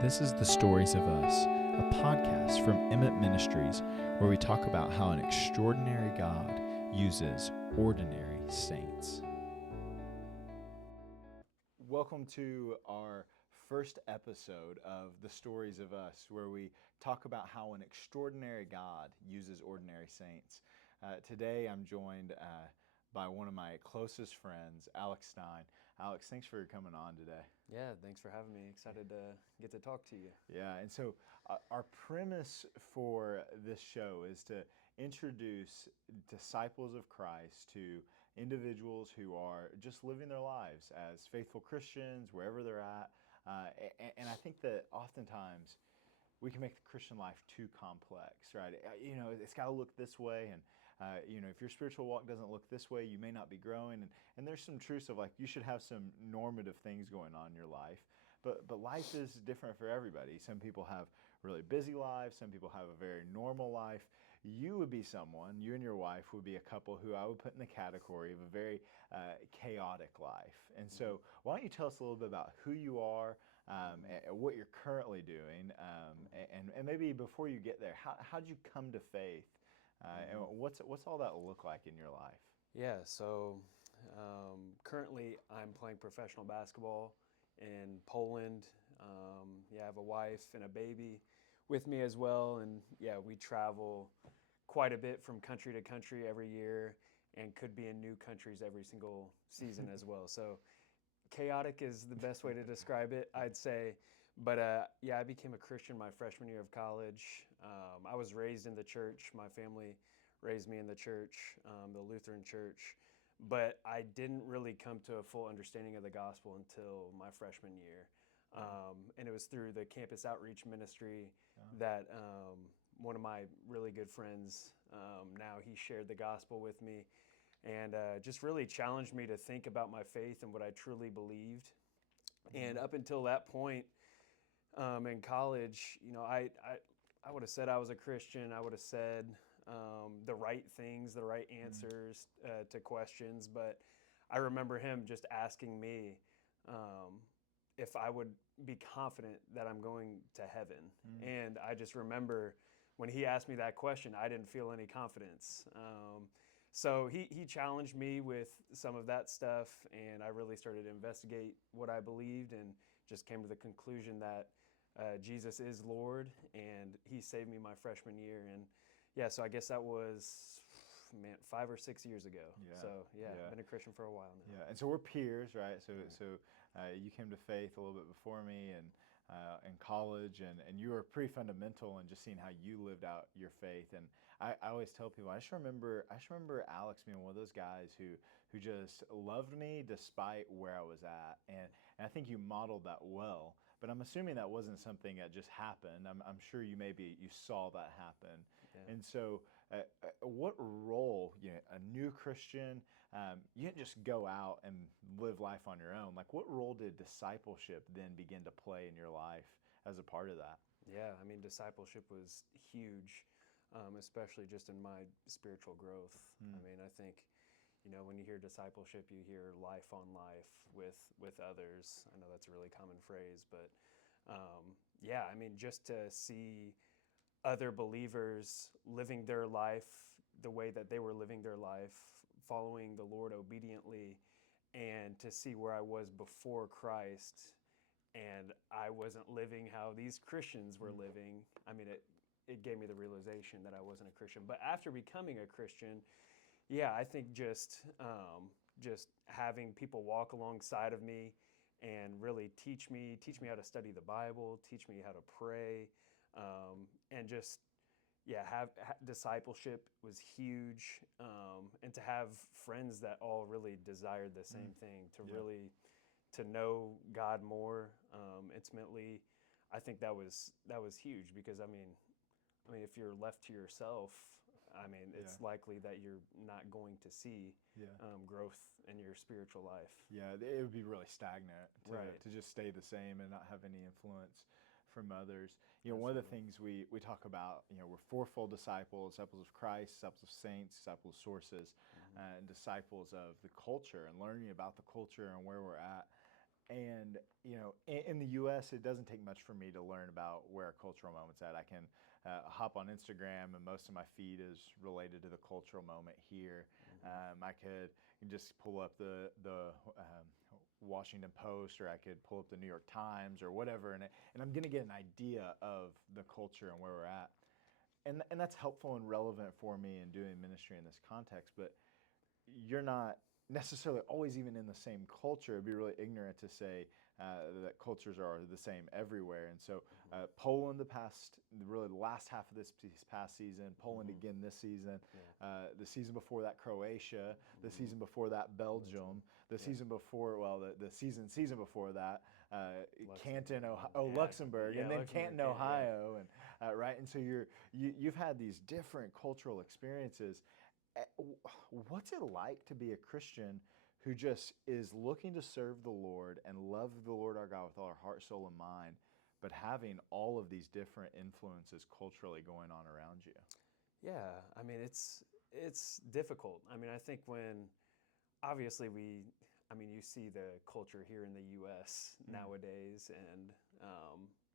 This is The Stories of Us, a podcast from Emmett Ministries where we talk about how an extraordinary God uses ordinary saints. Welcome to our first episode of The Stories of Us, where we talk about how an extraordinary God uses ordinary saints. Today I'm joined by one of my closest friends, Alex Stein. Alex, thanks for coming on today. Yeah, thanks for having me. Excited to get to talk to you. Yeah, and so our premise for this show is to introduce disciples of Christ to individuals who are just living their lives as faithful Christians wherever they're at. And I think that oftentimes we can make the Christian life too complex, right? It's got to look this way, and if your spiritual walk doesn't look this way, you may not be growing. And there's some truths of like you should have some normative things going on in your life, but life is different for everybody. Some people have really busy lives. Some people have a very normal life. You would be someone. You and your wife would be a couple who I would put in the category of a very chaotic life. And so, why don't you tell us a little bit about who you are? And what you're currently doing, and maybe before you get there, how'd you come to faith, and what's all that look like in your life? Yeah, so currently I'm playing professional basketball in Poland. I have a wife and a baby with me as well, and we travel quite a bit from country to country every year, and could be in new countries every single season as well. So chaotic is the best way to describe it, I'd say. But I became a Christian my freshman year of college. I was raised in the church. My family raised me in the church, the Lutheran church. But I didn't really come to a full understanding of the gospel until my freshman year. And it was through the campus outreach ministry that one of my really good friends, now he shared the gospel with me, and just really challenged me to think about my faith and what I truly believed. And up until that point in college, I would have said I was a Christian. I would have said the right things, the right answers to questions. But I remember him just asking me if I would be confident that I'm going to heaven. And I just remember when he asked me that question, I didn't feel any confidence. So he challenged me with some of that stuff, and I really started to investigate what I believed, and just came to the conclusion that Jesus is Lord, and he saved me my freshman year. And so I guess that was 5 or 6 years ago. Yeah. So I've been a Christian for a while now. Yeah, and so we're peers, right? So you came to faith a little bit before me, and in college, and you were pretty fundamental in just seeing how you lived out your faith. And I always tell people, I just remember Alex being one of those guys who just loved me despite where I was at, and I think you modeled that well. But I'm assuming that wasn't something that just happened. I'm sure you saw that happen. Yeah. And so, what role, a new Christian, you didn't just go out and live life on your own. Like, what role did discipleship then begin to play in your life as a part of that? Yeah, I mean, discipleship was huge, especially just in my spiritual growth. I mean, I think, when you hear discipleship, you hear life on life with others. I know that's a really common phrase, but I mean, just to see other believers living their life the way that they were living their life, following the Lord obediently, and to see where I was before Christ, and I wasn't living how these Christians were living. I mean, it gave me the realization that I wasn't a Christian. But after becoming a Christian, I think just having people walk alongside of me and really teach me how to study the Bible, teach me how to pray, and just have discipleship was huge, and to have friends that all really desired the same thing, to really to know God more intimately. I think that was huge, because I mean if you're left to yourself, I mean, it's likely that you're not going to see growth in your spiritual life. Yeah, it would be really stagnant to just stay the same and not have any influence from others. One of the things we talk about, we're fourfold disciples of Christ, disciples of saints, disciples of sources, and disciples of the culture, and learning about the culture and where we're at. And, in the U.S., it doesn't take much for me to learn about where a cultural moment's at. I can hop on Instagram, and most of my feed is related to the cultural moment here. I could just pull up the Washington Post, or I could pull up the New York Times or whatever, and I'm going to get an idea of the culture and where we're at. And that's helpful and relevant for me in doing ministry in this context, but you're not necessarily always even in the same culture. It'd be really ignorant to say that cultures are the same everywhere. And so Poland, really the last half of this past season, Poland again this season, the season before that Croatia, the season before that Belgium, the season before, the season before that Canton, Ohio, Luxembourg, and then Canton, Ohio, and right. And so you've had these different cultural experiences. What's it like to be a Christian who just is looking to serve the Lord and love the Lord our God with all our heart, soul, and mind, but having all of these different influences culturally going on around you? Yeah, I mean, it's difficult. I mean, I think when obviously you see the culture here in the U.S. nowadays, and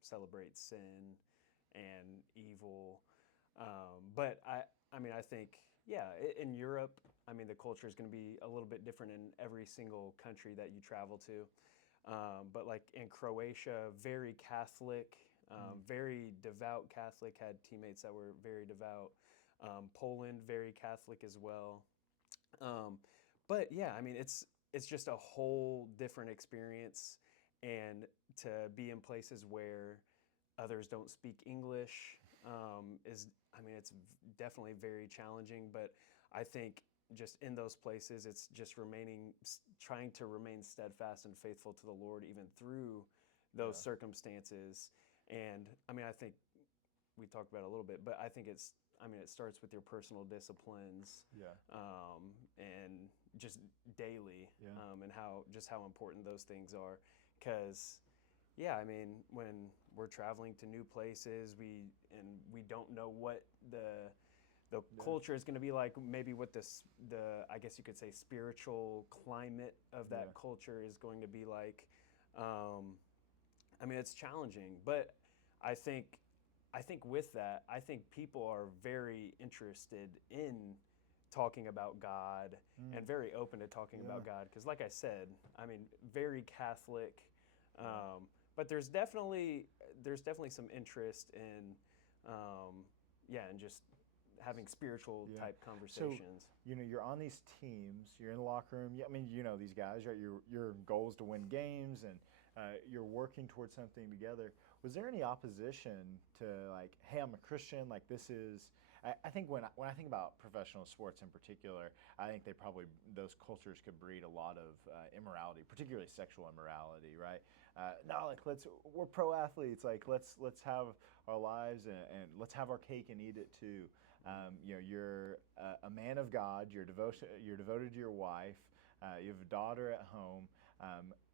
celebrate sin and evil, but I think, yeah, in Europe, I mean, the culture is going to be a little bit different in every single country that you travel to. But like in Croatia, very Catholic, very devout Catholic, had teammates that were very devout. Poland, very Catholic as well. But yeah, I mean, it's just a whole different experience, and to be in places where others don't speak English it's definitely very challenging. But I think just in those places, it's just trying to remain steadfast and faithful to the Lord even through those circumstances. And I mean, I think we talked about it a little bit, but I think it starts with your personal disciplines, and just daily, and how important those things are. Because yeah, I mean, when we're traveling to new places, we don't know what the culture is going to be like. Maybe what the I guess you could say spiritual climate of that culture is going to be like. I mean, it's challenging, but I think with that, I think people are very interested in talking about God and very open to talking about God. Because like I said, I mean, very Catholic. But there's definitely some interest in, and just having spiritual type conversations. So, you're on these teams, you're in the locker room. I mean, these guys, right? Your goal is to win games, and you're working towards something together. Was there any opposition to, like, hey, I'm a Christian, like this is? I think when I think about professional sports in particular, I think those cultures could breed a lot of immorality, particularly sexual immorality, right? No, like we're pro athletes, like let's have our lives, and let's have our cake and eat it too. You're a man of God. You're devoted to your wife. You have a daughter at home,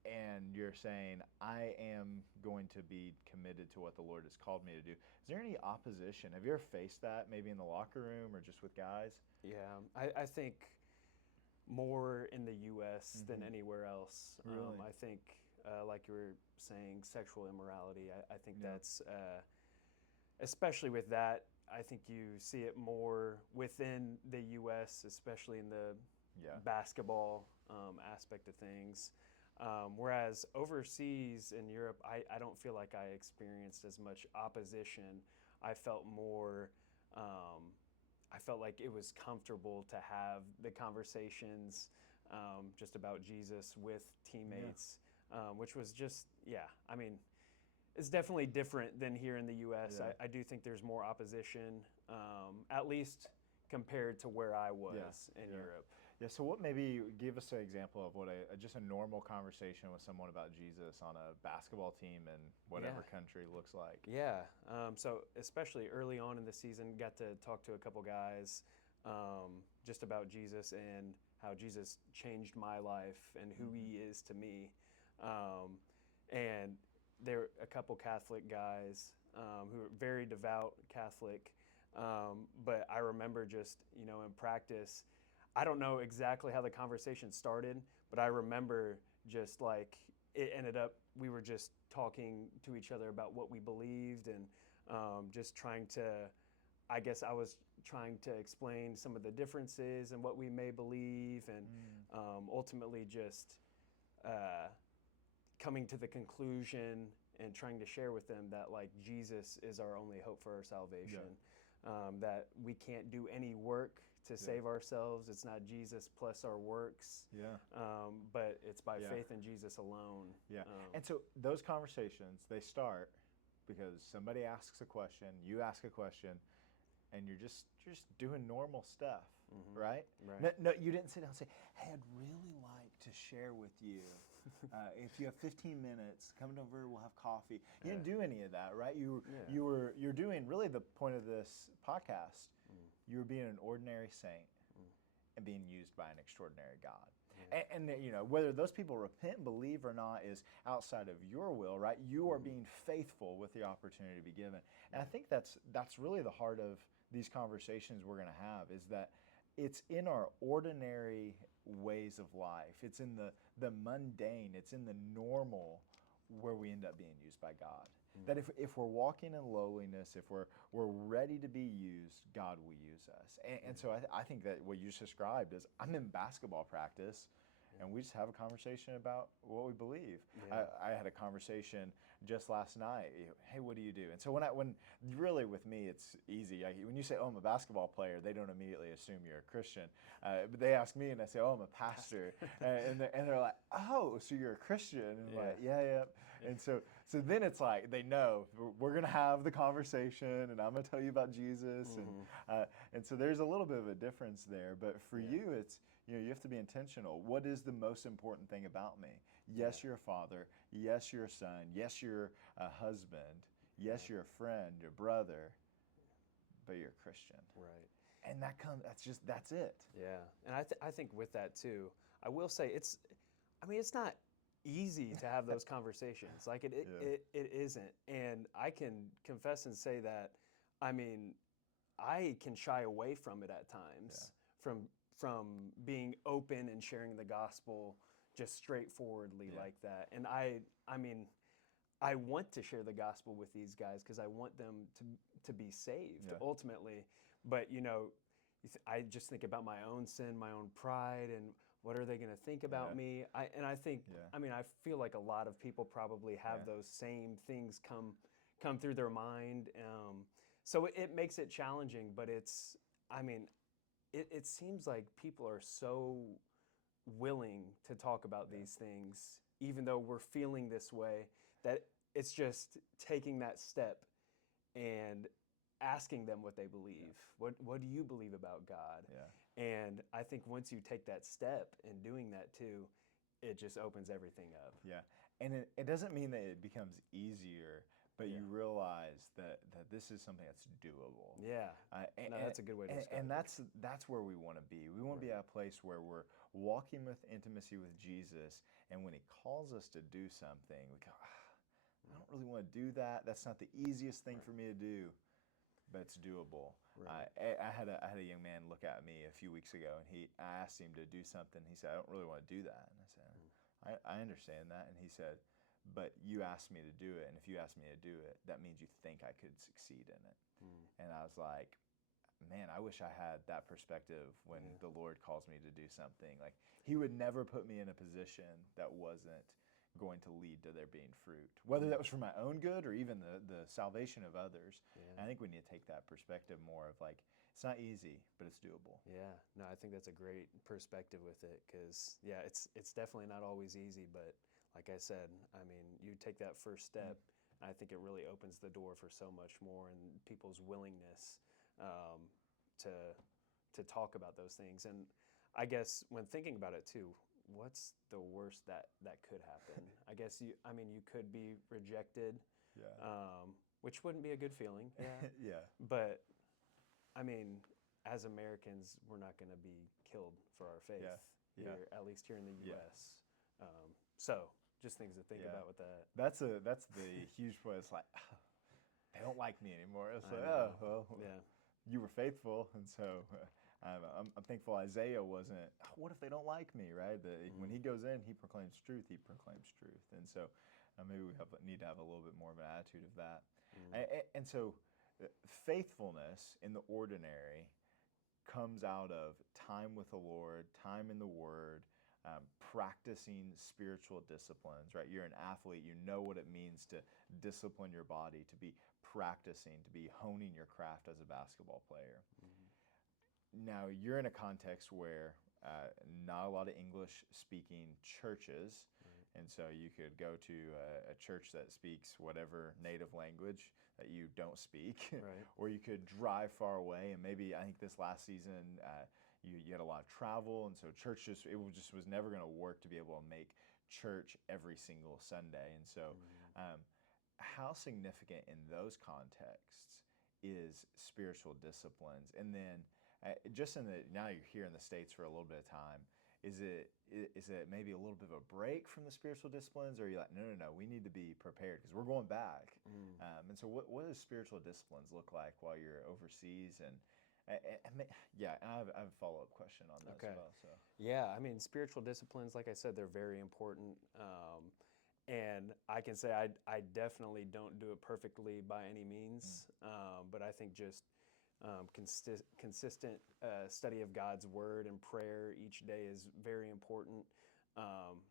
and you're saying, I am going to be committed to what the Lord has called me to do. Is there any opposition? Have you ever faced that, maybe in the locker room or just with guys? Yeah, I think more in the U.S. than anywhere else. Really? I think, like you were saying, sexual immorality, I think that's, especially with that, I think you see it more within the U.S., especially in the basketball aspect of things. Whereas overseas in Europe, I don't feel like I experienced as much opposition. I felt more, I felt like it was comfortable to have the conversations just about Jesus with teammates, which was just, I mean, it's definitely different than here in the U.S. I do think there's more opposition, at least compared to where I was in Europe. Yeah, so maybe give us an example of what just a normal conversation with someone about Jesus on a basketball team in whatever country looks like. Yeah, so especially early on in the season, got to talk to a couple guys just about Jesus and how Jesus changed my life and who he is to me. And there were a couple Catholic guys who were very devout Catholic, but I remember just, in practice, I don't know exactly how the conversation started, but I remember just like it ended up we were just talking to each other about what we believed and just trying to. I guess I was trying to explain some of the differences and what we may believe, and ultimately just coming to the conclusion and trying to share with them that like Jesus is our only hope for our salvation. That we can't do any work to save ourselves. It's not Jesus plus our works. But it's by faith in Jesus alone. And so those conversations, they start because somebody asks a question, you ask a question, and you're just doing normal stuff, right? No, you didn't sit down and say, "Hey, I'd really like to share with you. If you have 15 minutes, come over. We'll have coffee." You didn't do any of that, right? You're doing really the point of this podcast. You were being an ordinary saint and being used by an extraordinary God. And you know, whether those people repent and believe or not is outside of your will, right? You are being faithful with the opportunity to be given. And I think that's really the heart of these conversations we're going to have, is that it's in our ordinary ways of life. It's in the mundane, it's in the normal where we end up being used by God. That if we're walking in lowliness, if we're ready to be used, God will use us. And so I think that what you just described is, I'm in basketball practice, and we just have a conversation about what we believe. I had a conversation just last night. Hey, what do you do? And so when really with me, it's easy. When you say, "Oh, I'm a basketball player," they don't immediately assume you're a Christian. But they ask me, and I say, "Oh, I'm a pastor," and they're like, "Oh, so you're a Christian?" And I'm like, yeah. And so then it's like they know we're gonna have the conversation, and I'm gonna tell you about Jesus, and so there's a little bit of a difference there. But for you, it's, you know, you have to be intentional. What is the most important thing about me? Yes, you're a father. Yes, you're a son. Yes, you're a husband. Yes, you're a friend, your brother. But you're a Christian, right? And that's it. Yeah, and I think with that too, I will say it's not easy to have those conversations. Like it isn't, and I can confess and say that, I mean, I can shy away from it at times, from being open and sharing the gospel just straightforwardly like that. And I mean, I want to share the gospel with these guys because I want them to be saved ultimately. But you know, I just think about my own sin, my own pride, and what are they going to think about me? I think, I mean, I feel like a lot of people probably have those same things come through their mind. So it makes it challenging, but it's, I mean, it seems like people are so willing to talk about these things, even though we're feeling this way, that it's just taking that step and asking them what they believe. What do you believe about God? And I think once you take that step in doing that too, it just opens everything up. And it doesn't mean that it becomes easier, but you realize that this is something that's doable. No, that's a good way to describe it. And that's where we want to be. We want to be at a place where we're walking with intimacy with Jesus, and when he calls us to do something, we go, I don't really want to do that. That's not the easiest thing for me to do, but it's doable. I had a young man look at me a few weeks ago, and I asked him to do something. He said, "I don't really want to do that." And I said, I understand that. And he said, "But you asked me to do it, and if you asked me to do it, that means you think I could succeed in it." And I was like, man, I wish I had that perspective when the Lord calls me to do something. Like, he would never put me in a position that wasn't going to lead to there being fruit, whether that was for my own good or even the salvation of others. I think we need to take that perspective more of like, it's not easy, but it's doable. No, I think that's a great perspective with it, because it's definitely not always easy, but like I said, I mean, you take that first step, I think it really opens the door for so much more, and people's willingness to talk about those things. And I guess when thinking about it too, what's the worst that could happen? I guess you could be rejected, which wouldn't be a good feeling. But I mean, as Americans, we're not going to be killed for our faith here, at least here in the U.S. So just things to think about with that. That's the huge point. It's like, they don't like me anymore. It's like, well, you were faithful, and so I'm thankful Isaiah wasn't, "Oh, what if they don't like me, right? When he goes in, he proclaims truth, he proclaims truth. And so maybe we need to have a little bit more of an attitude of that. And so faithfulness in the ordinary comes out of time with the Lord, time in the Word, practicing spiritual disciplines, right? You're an athlete, you know what it means to discipline your body, to be practicing, to be honing your craft as a basketball player. Now, you're in a context where not a lot of English speaking churches, and so you could go to a church that speaks whatever native language that you don't speak, Right. or you could drive far away. And maybe I think this last season you had a lot of travel, and so church was never going to work to be able to make church every single Sunday. And so, how significant in those contexts is spiritual disciplines? And then just now you're here in the States for a little bit of time. Is it maybe a little bit of a break from the spiritual disciplines, or are you like, no, we need to be prepared because we're going back? And so what does spiritual disciplines look like while you're overseas? And I have a follow-up question on that as well. So Yeah, I mean, spiritual disciplines, like I said, they're very important. And I can say I definitely don't do it perfectly by any means, but I think just consistent study of God's Word and prayer each day is very important.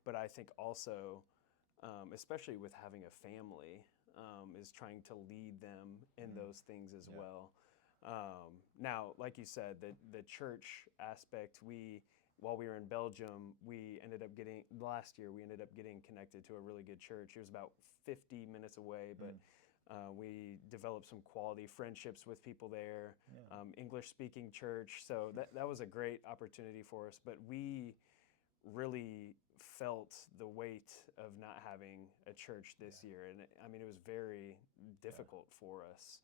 But I think also, especially with having a family, is trying to lead them in those things as well. Now, like you said, the church aspect, while we were in Belgium, last year we ended up getting connected to a really good church. It was about 50 minutes away, but we developed some quality friendships with people there, English-speaking church. So that was a great opportunity for us. But we really felt the weight of not having a church this year. And I mean, it was very difficult for us.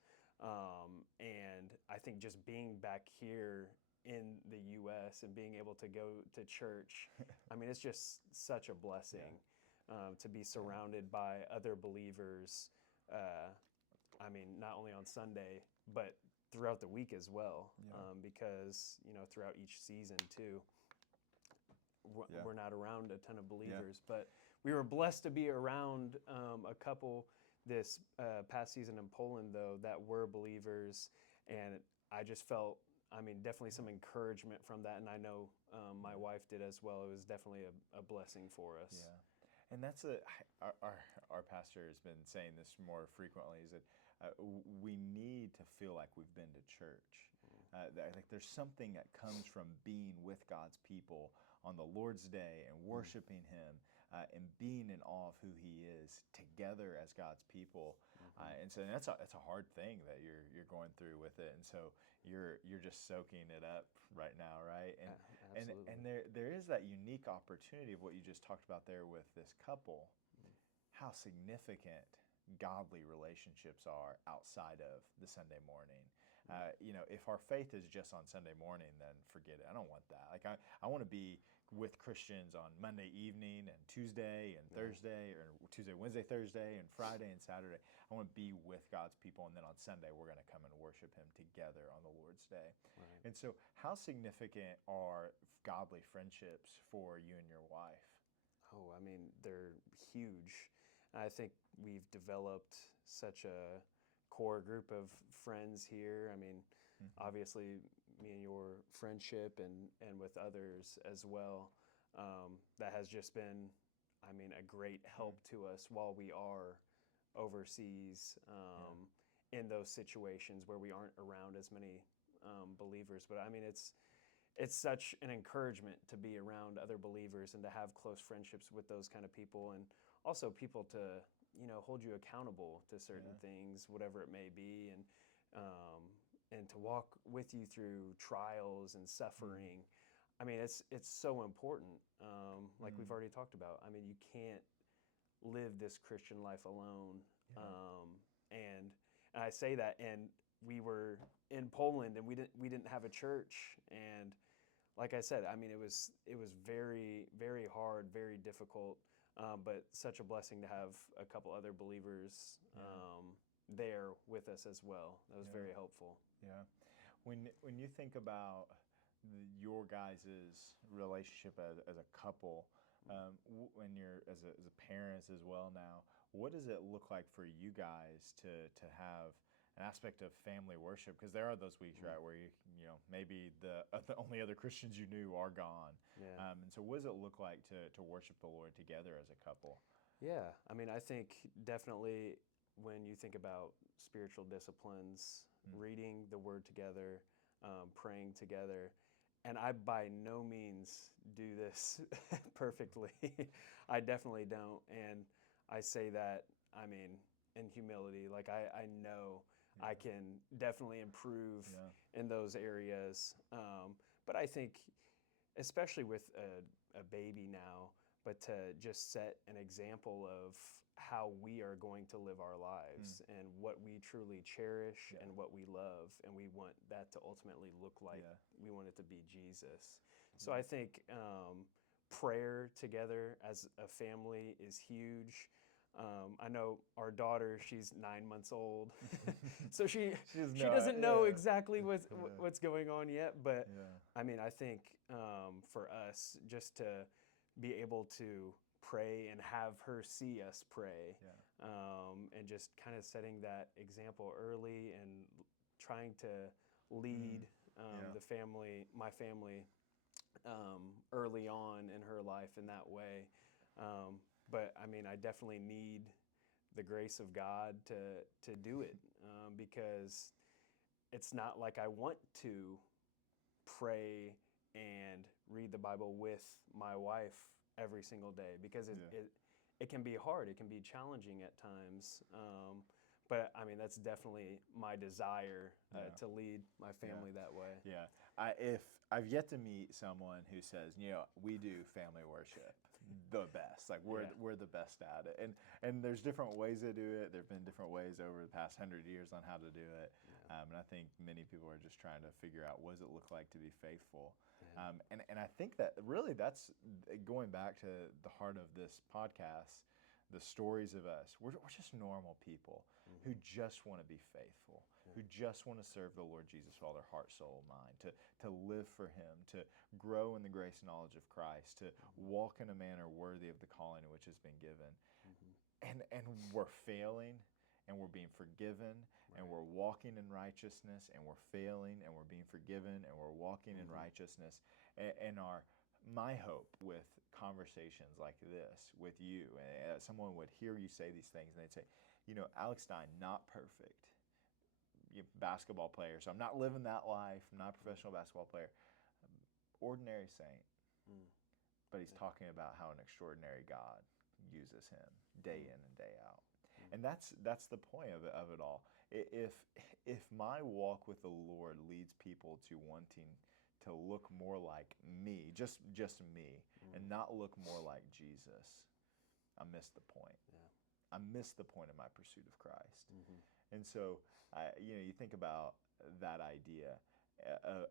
And I think just being back here in the U.S. and being able to go to church, I mean, it's just such a blessing to be surrounded by other believers. I mean, not only on Sunday, but throughout the week as well, because, throughout each season too, we're not around a ton of believers, but we were blessed to be around a couple this past season in Poland, though, that were believers, and I just felt, definitely some encouragement from that, and I know my wife did as well. It was definitely a blessing for us. Yeah. And that's our pastor has been saying this more frequently, is that we need to feel like we've been to church. Like there's something that comes from being with God's people on the Lord's Day and worshiping Him and being in awe of who He is together as God's people. And so that's a hard thing that you're going through with it. And so you're just soaking it up right now, right? And there is that unique opportunity of what you just talked about there with this couple, how significant godly relationships are outside of the Sunday morning. If our faith is just on Sunday morning, then forget it. I don't want that. Like I want to be with Christians on Monday evening and Tuesday and Thursday, or Tuesday, Wednesday, Thursday, and Friday and Saturday. I want to be with God's people, and then on Sunday we're going to come and worship Him together on the Lord's Day. Right. And so how significant are godly friendships for you and your wife? Oh, I mean, they're huge. I think we've developed such a core group of friends here. I mean, obviously, me and your friendship and with others as well, that has just been, a great help to us while we are overseas in those situations where we aren't around as many believers. But it's such an encouragement to be around other believers and to have close friendships with those kind of people, and also people to hold you accountable to certain things, whatever it may be, and to walk with you through trials and suffering. It's so important. Like we've already talked about. You can't live this Christian life alone. And I say that, and we were in Poland, and we didn't have a church, and like I said, it was very, very hard, very difficult. But such a blessing to have a couple other believers there with us as well. That was very helpful. Yeah. When you think about your guys' relationship as a couple, when you're as a parents as well now, what does it look like for you guys to have an aspect of family worship? Because there are those weeks, right, where you know maybe the only other Christians you knew are gone, Yeah. and so what does it look like to worship the Lord together as a couple? Yeah, I mean, I think definitely when you think about spiritual disciplines, reading the Word together, praying together, and I by no means do this perfectly. I definitely don't. And I say that, I mean, in humility. Like, I know I can definitely improve Yeah. in those areas. But I think, especially with a baby now, but to just set an example of how we are going to live our lives and what we truly cherish and what we love, and we want that to ultimately look like we want it to be Jesus. So I think prayer together as a family is huge. I know our daughter; she's 9 months old, so she doesn't know exactly what's going on yet. But I mean, I think for us, just to be able to pray and have her see us pray, and just kind of setting that example early and trying to lead my family early on in her life in that way. But I mean, I definitely need the grace of God to do it, because it's not like I want to pray and read the Bible with my wife every single day, because it can be hard. It can be challenging at times. But I mean, that's definitely my desire to lead my family that way. Yeah. If I've yet to meet someone who says, we do family worship the best. Like we're the best at it. And there's different ways to do it. There've been different ways over the past 100 years on how to do it. And I think many people are just trying to figure out what does it look like to be faithful. And I think that really that's going back to the heart of this podcast, the stories of us. We're just normal people who just want to be faithful, who just want to serve the Lord Jesus with all their heart, soul, and mind, to live for Him, to grow in the grace and knowledge of Christ, to walk in a manner worthy of the calling which has been given. And we're failing, and we're being forgiven, and we're walking in righteousness, and we're failing, and we're being forgiven, and we're walking in righteousness. And my hope with conversations like this with you, someone would hear you say these things, and they'd say, Alex Stein, not perfect basketball player, so I'm not living that life. I'm not a professional basketball player. Ordinary saint. But he's talking about how an extraordinary God uses him day in and day out. And that's the point of it all. If my walk with the Lord leads people to wanting to look more like me, just me, and not look more like Jesus, I missed the point. I missed the point of my pursuit of Christ. And so, you think about that idea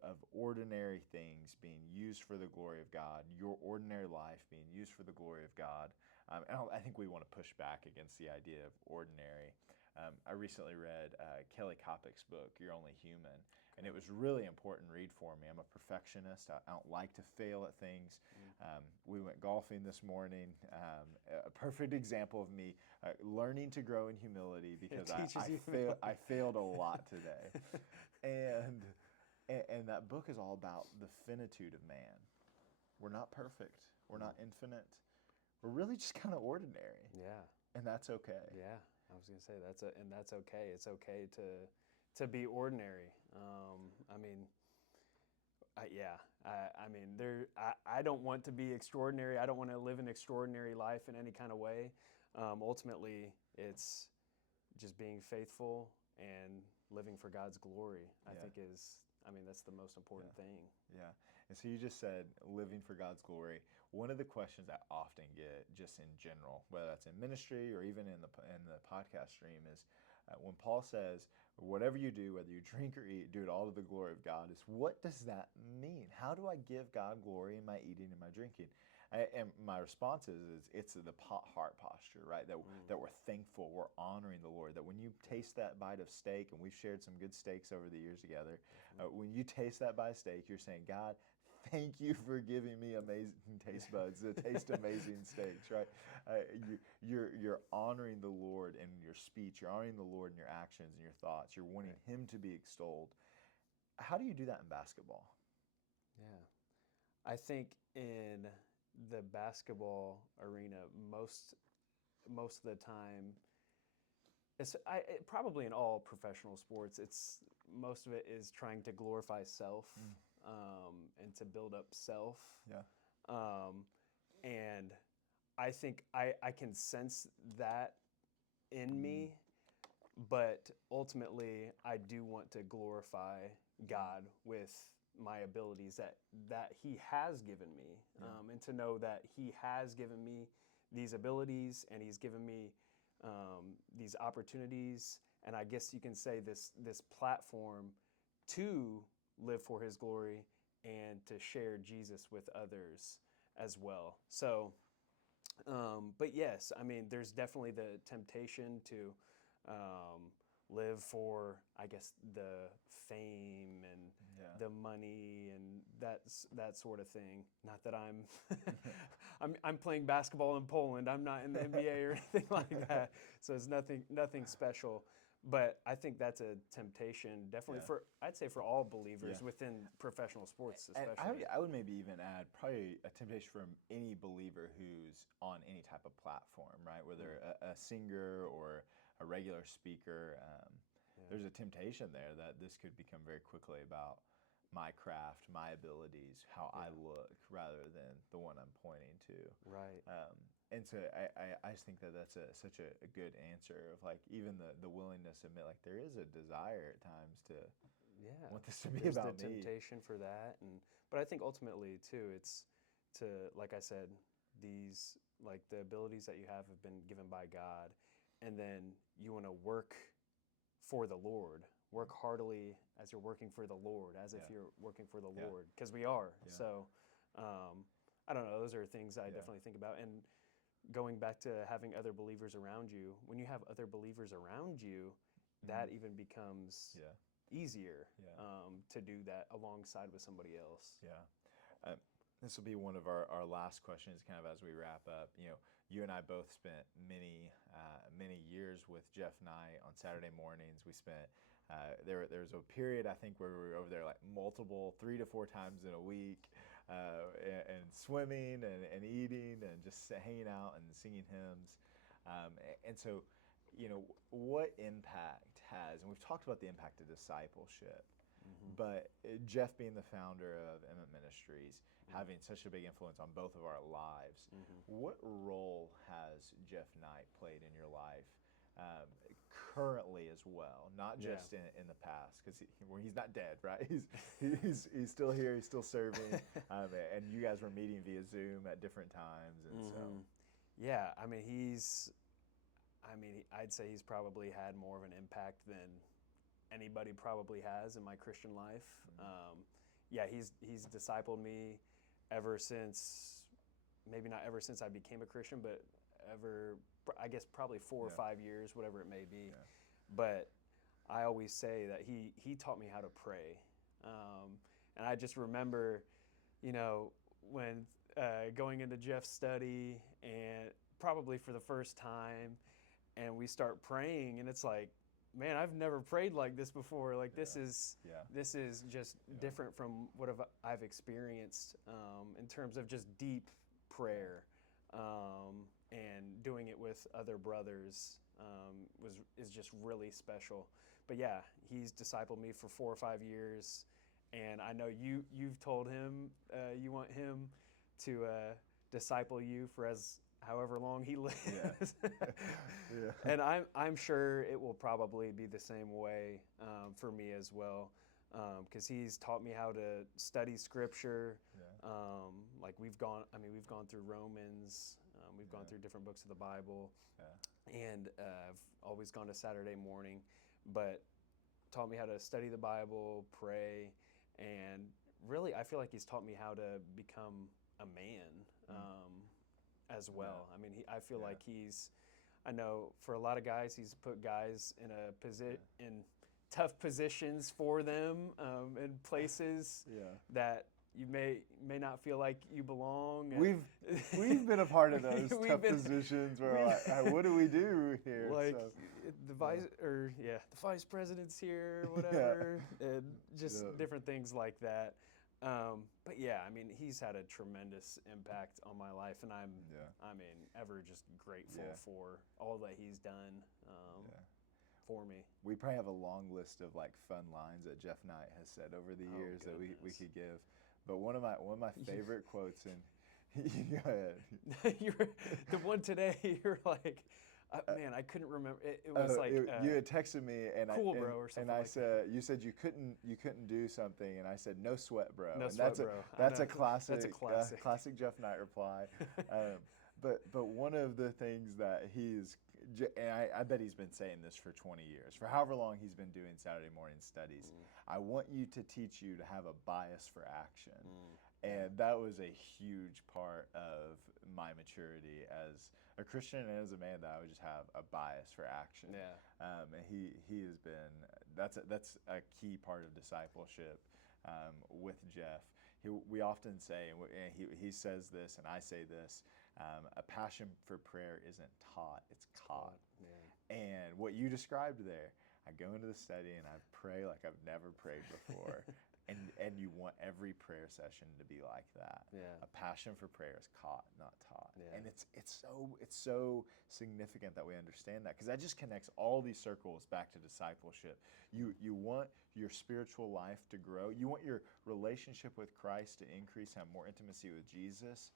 of ordinary things being used for the glory of God, your ordinary life being used for the glory of God. And I think we want to push back against the idea of ordinary. I recently read Kelly Kopic's book, You're Only Human, and it was really important read for me. I'm a perfectionist. I don't like to fail at things. We went golfing this morning. A perfect example of me learning to grow in humility, because I failed a lot today. And that book is all about the finitude of man. We're not perfect. We're not infinite. We're really just kind of ordinary. Yeah. And that's okay. Yeah, I was gonna say that's okay. It's okay to be ordinary. I mean, I don't want to be extraordinary. I don't want to live an extraordinary life in any kind of way. Ultimately, it's just being faithful and living for God's glory. I think that's the most important thing. Yeah. And so you just said living for God's glory. One of the questions I often get, just in general, whether that's in ministry or even in the podcast stream, is when Paul says, whatever you do, whether you drink or eat, do it all to the glory of God, is what does that mean? How do I give God glory in my eating and my drinking? And my response is it's the heart posture, right? That we're thankful, we're honoring the Lord. That when you taste that bite of steak, and we've shared some good steaks over the years together, when you taste that bite of steak, you're saying, God, thank you for giving me amazing taste buds to taste amazing steaks, right? You're honoring the Lord in your speech. You're honoring the Lord in your actions and your thoughts. You're wanting Him to be extolled. How do you do that in basketball? Yeah. I think in the basketball arena, most of the time, probably in all professional sports, it's most of it is trying to glorify self and to build up self. Yeah. And I think I can sense that in me, but ultimately I do want to glorify God with my abilities that He has given me, and to know that He has given me these abilities and He's given me these opportunities, and I guess you can say this platform to live for His glory and to share Jesus with others as well. So, but yes, I mean, there's definitely the temptation to live for, I guess, the fame and the money and that sort of thing. Not that I'm playing basketball in Poland. I'm not in the NBA or anything like that. So it's nothing special. But I think that's a temptation, definitely I'd say for all believers within professional sports, especially. And I would maybe even add probably a temptation from any believer who's on any type of platform, right? Whether a singer or a regular speaker, there's a temptation there that this could become very quickly about my craft, my abilities, how I look, rather than the one I'm pointing to. Right. And so I just think that that's such a good answer of like even the willingness to admit like there is a desire at times to want this to be There's about the me. temptation for that, but I think ultimately too, it's to, like I said, these like the abilities that you have been given by God, and then you want to work for the Lord. Work heartily as you're working for the Lord, as if you're working for the Lord, because we are. Yeah. So, I don't know. Those are things I definitely think about. And going back to having other believers around you, when you have other believers around you, that even becomes easier to do that alongside with somebody else. Yeah. This will be one of our last questions kind of as we wrap up. You and I both spent many years with Jeff and I on Saturday mornings. We spent there was a period I think where we were over there like 3 to 4 times in a week, and swimming and eating and just hanging out and singing hymns. And so, what impact has, and we've talked about the impact of discipleship, but Jeff being the founder of Emmett Ministries, having such a big influence on both of our lives, what role has Jeff Knight played in your life currently as well? Not just in the past, because he's not dead, right? He's still here, he's still serving, and you guys were meeting via Zoom at different times, and so. Yeah, I mean, I'd say he's probably had more of an impact than anybody probably has in my Christian life. He's discipled me ever since, maybe not ever since I became a Christian, but I guess probably 4 or 5 years, whatever it may be. But I always say that he taught me how to pray. And I just remember, when going into Jeff's study, and probably for the first time, and we start praying, and it's like, man, I've never prayed like this before. Like this is just different from what I've experienced in terms of just deep prayer, and doing it with other brothers is just really special. But yeah, he's discipled me for 4 or 5 years, and I know you've told him you want him to disciple you for however long he lives. And I'm sure it will probably be the same way for me as well, because he's taught me how to study Scripture. Like we've gone through Romans, we've gone through different books of the Bible, and I've always gone to Saturday morning, but taught me how to study the Bible, pray, and really I feel like he's taught me how to become a man as well. Yeah. I mean, I feel Yeah. like I know for a lot of guys, he's put guys in in tough positions for them in places Yeah. that you may not feel like you belong. And We've been a part of those we've tough been- positions where we've- like, what do we do here? like So, the vice president's here, whatever, and just Yeah. different things like that. But yeah, I mean, he's had a tremendous impact on my life, and I mean, ever just grateful Yeah. for all that he's done Yeah. for me. We probably have a long list of like fun lines that Jeff Knight has said over the Oh, years that we goodness. could give. But one of my favorite quotes, and go ahead. The one today, you're like, man, I couldn't remember. It was like you had texted me and cool, I, bro, or something and I like said you said you couldn't do something, and I said no sweat, bro. No and sweat, that's bro. I that's know. a classic That's a classic. classic Jeff Knight reply. But one of the things that and I bet he's been saying this for 20 years, for however long he's been doing Saturday morning studies. I want you to teach you to have a bias for action. And that was a huge part of my maturity as a Christian and as a man, that I would just have a bias for action. Yeah. And he has been, that's a key part of discipleship with Jeff. We often say, and he says this and I say this, a passion for prayer isn't taught, it's caught. Yeah. And what you described there, I go into the study and I pray like I've never prayed before. And you want every prayer session to be like that. Yeah. A passion for prayer is caught, not taught. Yeah. And it's so significant that we understand that, because that just connects all these circles back to discipleship. You want your spiritual life to grow. You want your relationship with Christ to increase, have more intimacy with Jesus.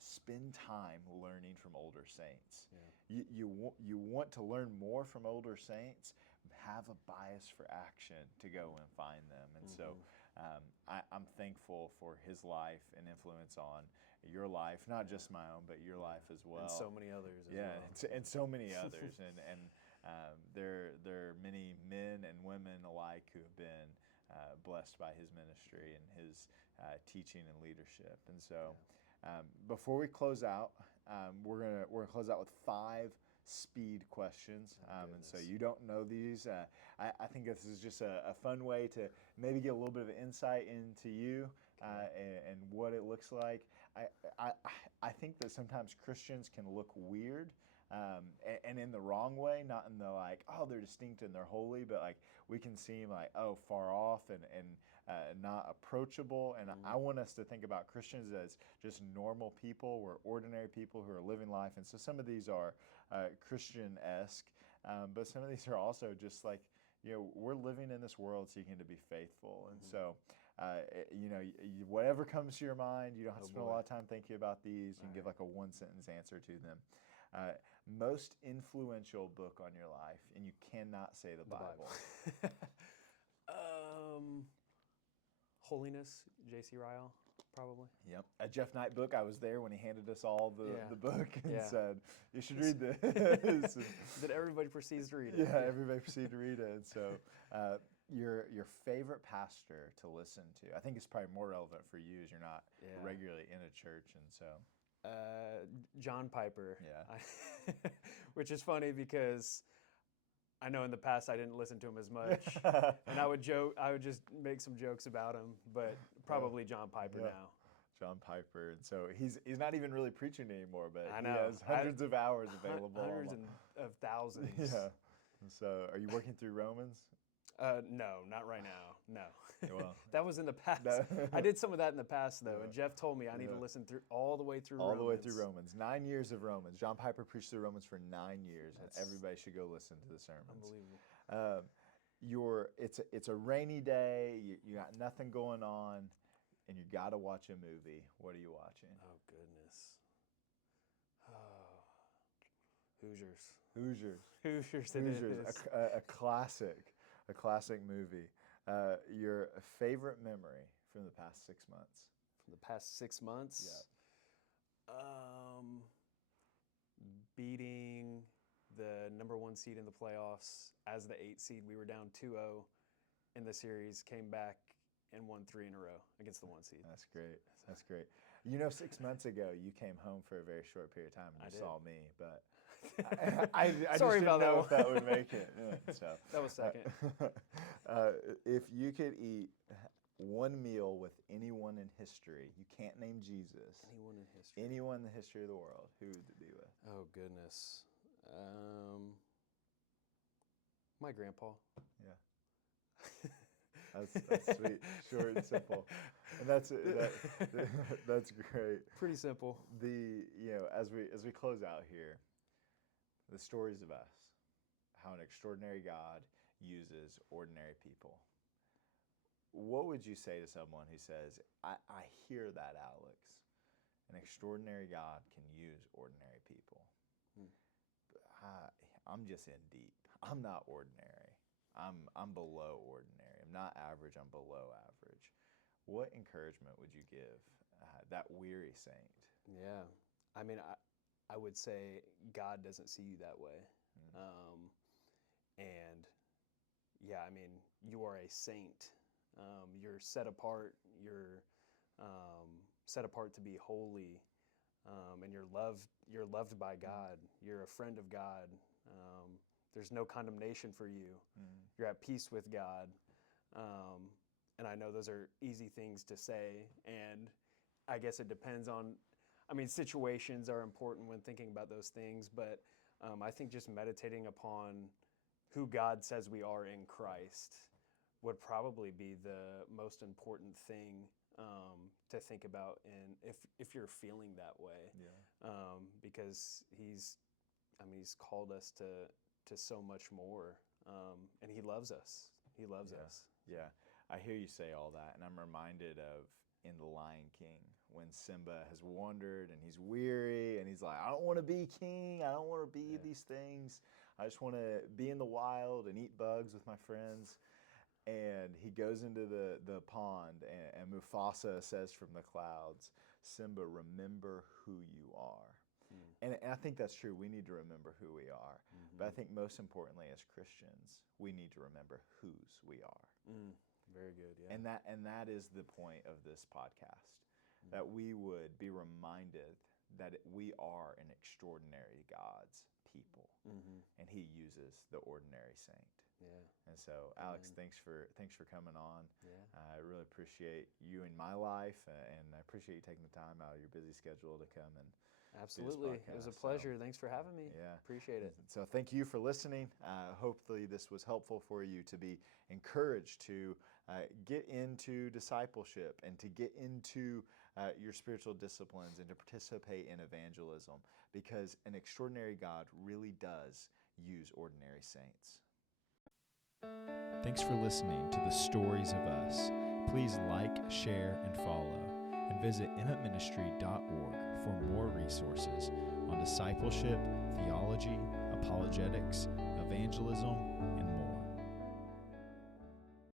Spend time learning from older saints. Yeah. You want to learn more from older saints. Have a bias for action to go and find them. And so I'm thankful for his life and influence on your life, not just my own, but your life as well. And so many others as well. And so many others. and there are many men and women alike who have been blessed by his ministry and his teaching and leadership. And so before we close out, we're gonna close out with 5 speed questions. And so you don't know these. I think this is just a fun way to maybe get a little bit of insight into you and what it looks like. I think that sometimes Christians can look weird and in the wrong way, not in the like, oh, they're distinct and they're holy, but like we can seem like, oh, far off and not approachable. And I want us to think about Christians as just normal people. We're ordinary people who are living life. And so some of these are Christian-esque, but some of these are also just like, we're living in this world seeking to be faithful. And so, whatever comes to your mind, you don't have to spend a lot of time thinking about these. You can give like a 1-sentence answer to them. Most influential book on your life, and you cannot say the Bible. Holiness, J.C. Ryle, probably. Yep. A Jeff Knight book. I was there when he handed us all the book and said, you should read this. That everybody proceeds to read it. Yeah, everybody proceeded to read it. And so your favorite pastor to listen to, I think it's probably more relevant for you as you're not regularly in a church. And so John Piper. Yeah. Which is funny because I know in the past I didn't listen to him as much, and I would just make some jokes about him, but probably John Piper now. John Piper, and so he's not even really preaching anymore, but I know. He has hundreds of hours available. Hundreds of thousands. Yeah. And so are you working through Romans? No, not right now. No. Well, that was in the past. I did some of that in the past, though, and Jeff told me I need to listen all the way through Romans. All the way through Romans. 9 years of Romans. John Piper preached through Romans for 9 years, and everybody should go listen to the sermons. Unbelievable. It's a rainy day, you got nothing going on, and you got to watch a movie. What are you watching? Oh, goodness. Hoosiers. Hoosiers. It Hoosiers. is. A classic movie. Your favorite memory from the past 6 months? From the past 6 months? Yeah. Beating the number 1 seed in the playoffs as the 8 seed. We were down 2-0 in the series, came back and won 3 in a row against the 1 seed. That's great. That's great. You know, 6 months ago, you came home for a very short period of time and I you did. saw me, but I just Sorry didn't about know that if that would make it. Yeah, so, That was second. if you could eat one meal with anyone in history, you can't name Jesus, Anyone in history? anyone in the history of the world, who would it be with? Oh, goodness. My grandpa. Yeah. That's sweet, short and simple, and that's great. Pretty simple. As we close out here, the stories of us, how an extraordinary God uses ordinary people. What would you say to someone who says, I hear that, Alex, an extraordinary God can use ordinary people? I'm just in deep. I'm not ordinary. I'm below ordinary. I'm not average. I'm below average. What encouragement would you give that weary saint? Yeah. I mean, I would say God doesn't see you that way. And yeah, I mean, you are a saint. You're set apart. You're set apart to be holy, and you're loved. You're loved by God. You're a friend of God. There's no condemnation for you. You're at peace with God. And I know those are easy things to say, and I guess it depends on. I mean, situations are important when thinking about those things, but I think just meditating upon who God says we are in Christ would probably be the most important thing to think about, and if you're feeling that way, because He's called us to so much more, and He loves us. He loves us. Yeah, I hear you say all that, and I'm reminded of in The Lion King when Simba has wandered and he's weary and he's like, I don't want to be king. I don't want to be these things. I just want to be in the wild and eat bugs with my friends. And he goes into the pond, and Mufasa says from the clouds, Simba, remember who you are. And I think that's true. We need to remember who we are. But I think most importantly as Christians, we need to remember whose we are. Very good, yeah. And that is the point of this podcast, that we would be reminded that we are an extraordinary God's people, and He uses the ordinary saint. Yeah. And so, Alex, thanks for coming on. Yeah. I really appreciate you in my life, and I appreciate you taking the time out of your busy schedule to come and Absolutely. It was a pleasure. Thanks for having me. Yeah. Appreciate it. So thank you for listening. Hopefully this was helpful for you to be encouraged to get into discipleship and to get into your spiritual disciplines and to participate in evangelism, because an extraordinary God really does use ordinary saints. Thanks for listening to the Stories of Us. Please like, share, and follow. And visit emmettministry.org for more resources on discipleship, theology, apologetics, evangelism, and